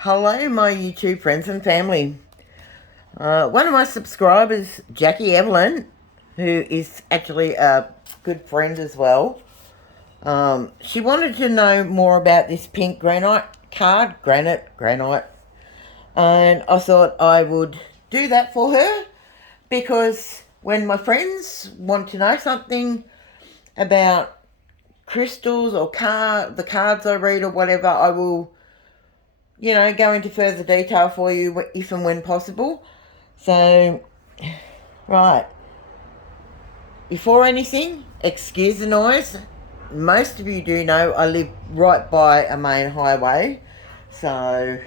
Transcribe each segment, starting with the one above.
Hello, my YouTube friends and family. One of my subscribers, Jacque Evelyn, who is actually a good friend as well, she wanted to know more about this pink granite card, Granite, and I thought I would do that for her because when my friends want to know something about crystals or the cards I read or whatever, I will go into further detail for you if and when possible. So, right. Before anything, excuse the noise. Most of you do know I live right by a main highway. So,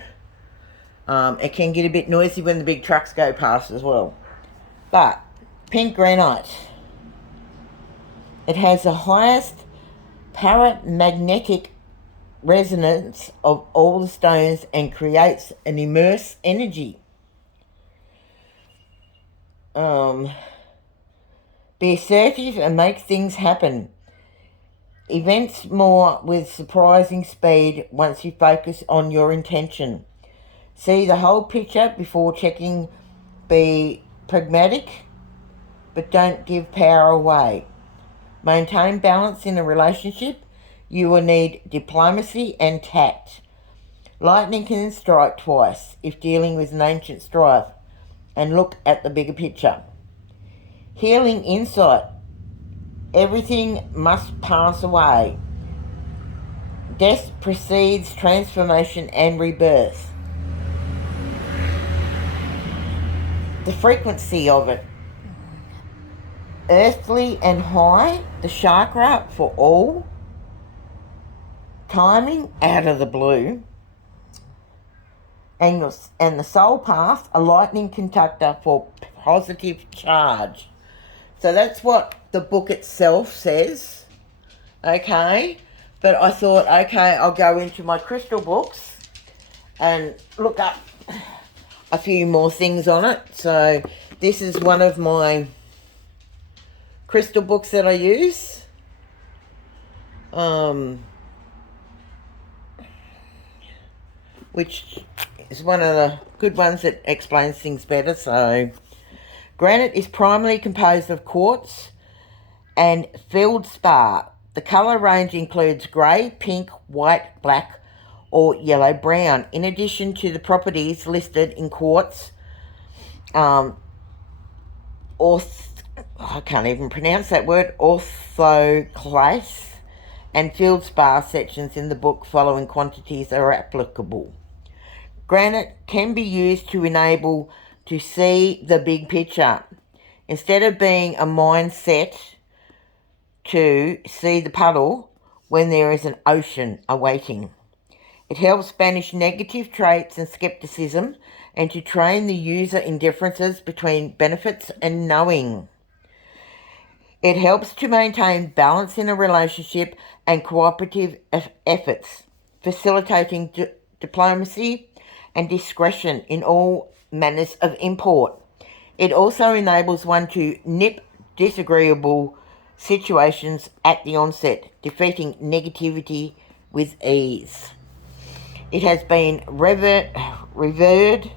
it can get a bit noisy when the big trucks go past as well. But, pink granite. It has the highest paramagnetic resonance of all the stones and creates an immense energy. Be assertive and make things happen. Events more with surprising speed once you focus on your intention. See the whole picture before checking. Be pragmatic, but don't give power away. Maintain balance in a relationship. You will need diplomacy and tact. Lightning can strike twice if dealing with an ancient strife, and look at the bigger picture. Healing insight. Everything must pass away. Death precedes transformation and rebirth. The frequency of it. Earthly and high, the chakra for all. Timing, out of the blue. And the soul path, a lightning conductor for positive charge. So that's what the book itself says, okay? But I thought, okay, I'll go into my crystal books and look up a few more things on it. So this is one of my crystal books that I use. Which is one of the good ones that explains things better. So, granite is primarily composed of quartz and feldspar. The colour range includes grey, pink, white, black, or yellow-brown. In addition to the properties listed in quartz, I can't even pronounce that word, orthoclase, and feldspar sections in the book following quantities are applicable. Granite can be used to enable to see the big picture. Instead of being a mindset to see the puddle when there is an ocean awaiting. It helps banish negative traits and skepticism and to train the user in differences between benefits and knowing. It helps to maintain balance in a relationship and cooperative efforts, facilitating diplomacy and discretion in all manners of import. It also enables one to nip disagreeable situations at the onset, defeating negativity with ease. It has been revered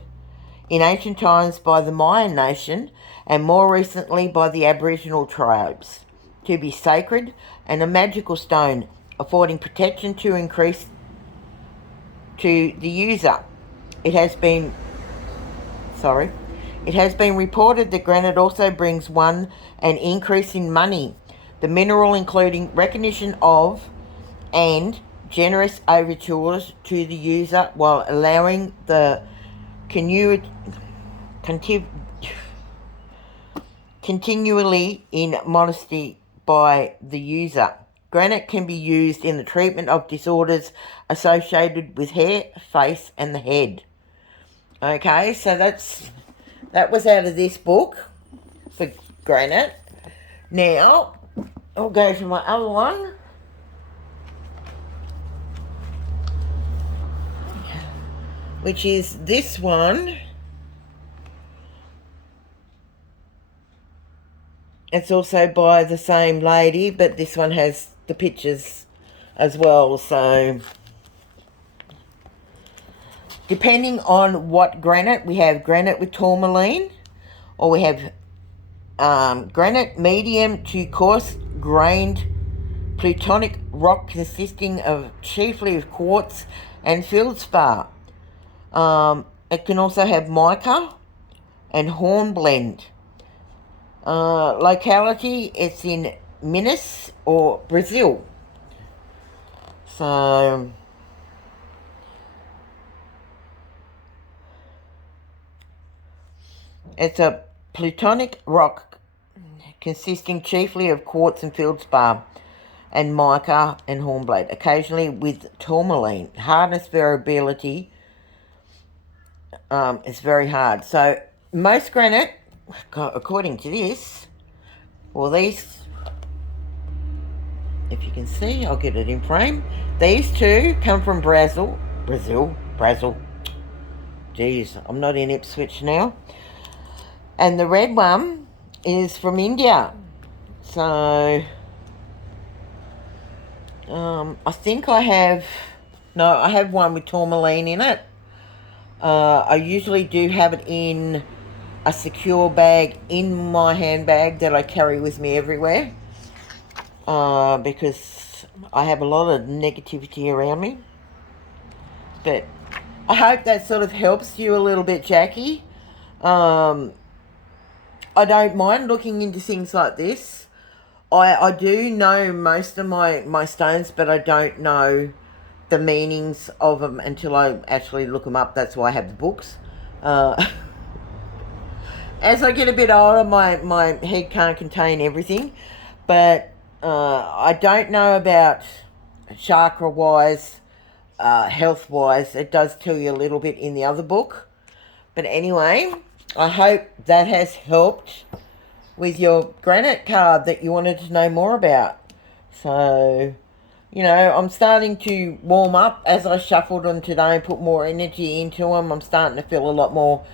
in ancient times by the Mayan nation and more recently by the Aboriginal tribes to be sacred and a magical stone, affording protection to increase to the user. It has been reported that granite also brings one an increase in money. The mineral including recognition of and generous overtures to the user while allowing the continually in modesty by the user. Granite can be used in the treatment of disorders associated with hair, face, and the head. Okay, so that was out of this book for granite. Now, I'll go to my other one. Which is this one. It's also by the same lady, but this one has the pictures as well, so depending on what granite, we have granite with tourmaline, or we have granite medium to coarse grained plutonic rock consisting of chiefly of quartz and feldspar. It can also have mica and hornblende. Locality, it's in Minas or Brazil. So it's a plutonic rock consisting chiefly of quartz and feldspar and mica and hornblende, occasionally with tourmaline. Hardness variability is very hard. So most granite, according to this, well, these, if you can see, I'll get it in frame. These two come from Brazil. Geez, I'm not in Ipswich now. And the red one is from India. So I think I have one with tourmaline in it. I usually do have it in a secure bag in my handbag that I carry with me everywhere, because I have a lot of negativity around me. But I hope that sort of helps you a little bit, Jackie. I don't mind looking into things like this. I do know most of my stones, but I don't know the meanings of them until I actually look them up. That's why I have the books. As I get a bit older, my head can't contain everything. But I don't know about chakra-wise, health-wise. It does tell you a little bit in the other book. But anyway, I hope that has helped with your granite card that you wanted to know more about. So, you know, I'm starting to warm up as I shuffled them today and put more energy into them. I'm starting to feel a lot more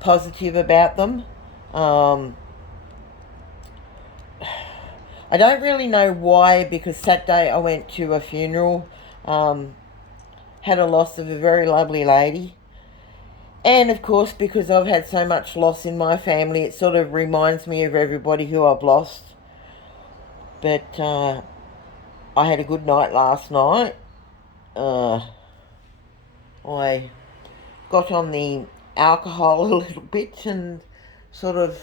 positive about them. I don't really know why, because Saturday I went to a funeral, had a loss of a very lovely lady. And of course, because I've had so much loss in my family, it sort of reminds me of everybody who I've lost. But I had a good night last night. I got on the alcohol a little bit and sort of,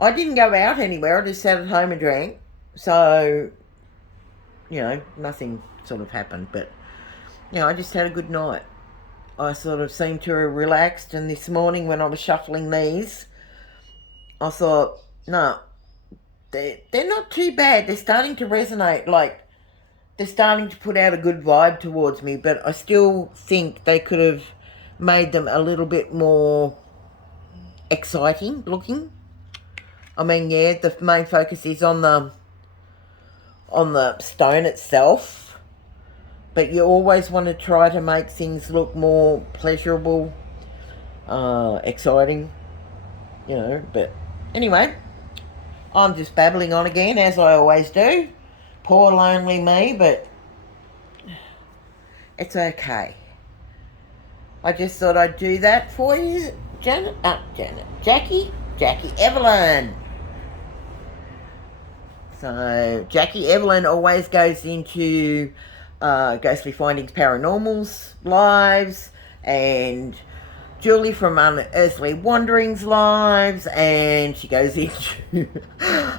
I didn't go out anywhere, I just sat at home and drank. So, you know, nothing sort of happened, but, you know, I just had a good night. I sort of seemed to have relaxed, and this morning when I was shuffling these, I thought, no, they're not too bad. They're starting to resonate, like, they're starting to put out a good vibe towards me, but I still think they could have made them a little bit more exciting looking. I mean, yeah, the main focus is on the stone itself, but you always want to try to make things look more pleasurable, exciting, you know. But anyway, I'm just babbling on again, as I always do. Poor lonely me, but it's okay. I just thought I'd do that for you, Jacque Evelyn. So Jacque Evelyn always goes into Ghostly Findings Paranormal's lives, and Julie from Unearthly Wanderings lives, and she goes into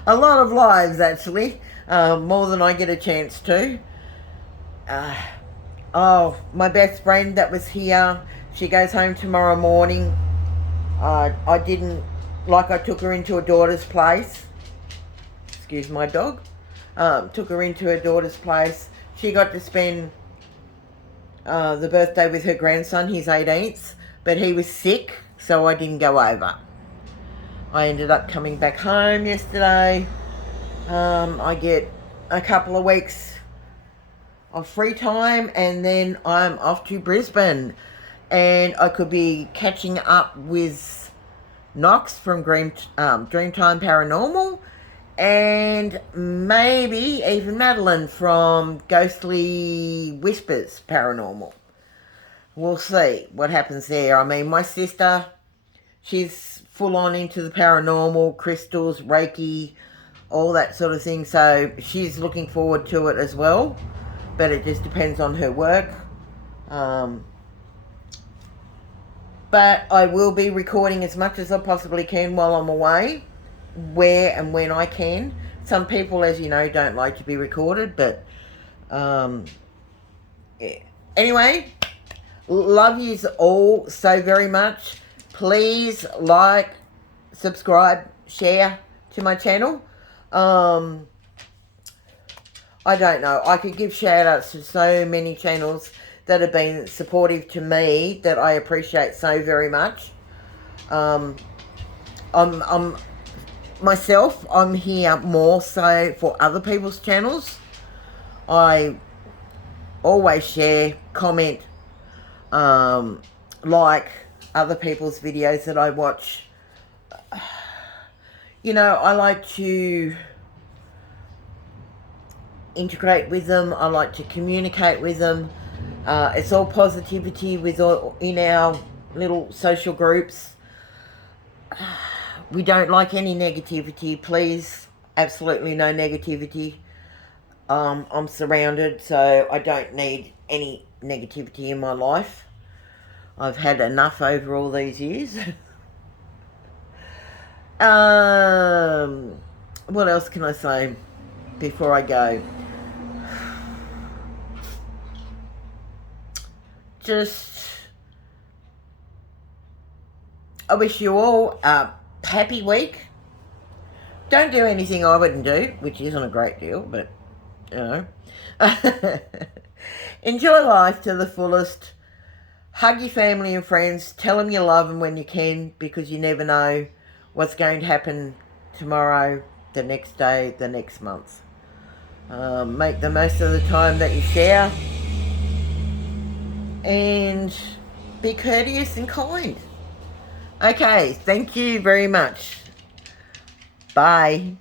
a lot of lives, actually, more than I get a chance to. Oh, my best friend that was here, she goes home tomorrow morning. I took her into her daughter's place. Excuse my dog. Took her into her daughter's place. She got to spend the birthday with her grandson, his 18th, but he was sick, so I didn't go over. I ended up coming back home yesterday. I get a couple of weeks of free time, and then I'm off to Brisbane, and I could be catching up with Knox from Dreamtime Paranormal, and maybe even Madeline from Ghostly Whispers Paranormal. we'll see what happens there. I mean, my sister, she's full on into the paranormal, crystals, Reiki, all that sort of thing. So she's looking forward to it as well. But it just depends on her work. But I will be recording as much as I possibly can while I'm away, where and when I can. Some people, as you know, don't like to be recorded, but yeah. Anyway, love yous all so very much. Please like, subscribe, share to my channel. I don't know. I could give shout outs to so many channels that have been supportive to me that I appreciate so very much. I'm myself, I'm here more so for other people's channels. I always share, comment, like other people's videos that I watch. You know, I like to integrate with them. I like to communicate with them. It's all positivity in our little social groups. We don't like any negativity, please. Absolutely no negativity. I'm surrounded, so I don't need any negativity in my life. I've had enough over all these years. What else can I say before I go? Just, I wish you all a happy week. Don't do anything I wouldn't do, which isn't a great deal, but, you know. Enjoy life to the fullest. Hug your family and friends. Tell them you love them when you can, because you never know what's going to happen tomorrow, the next day, the next month. Make the most of the time that you share. And be courteous and kind. Okay, thank you very much. Bye.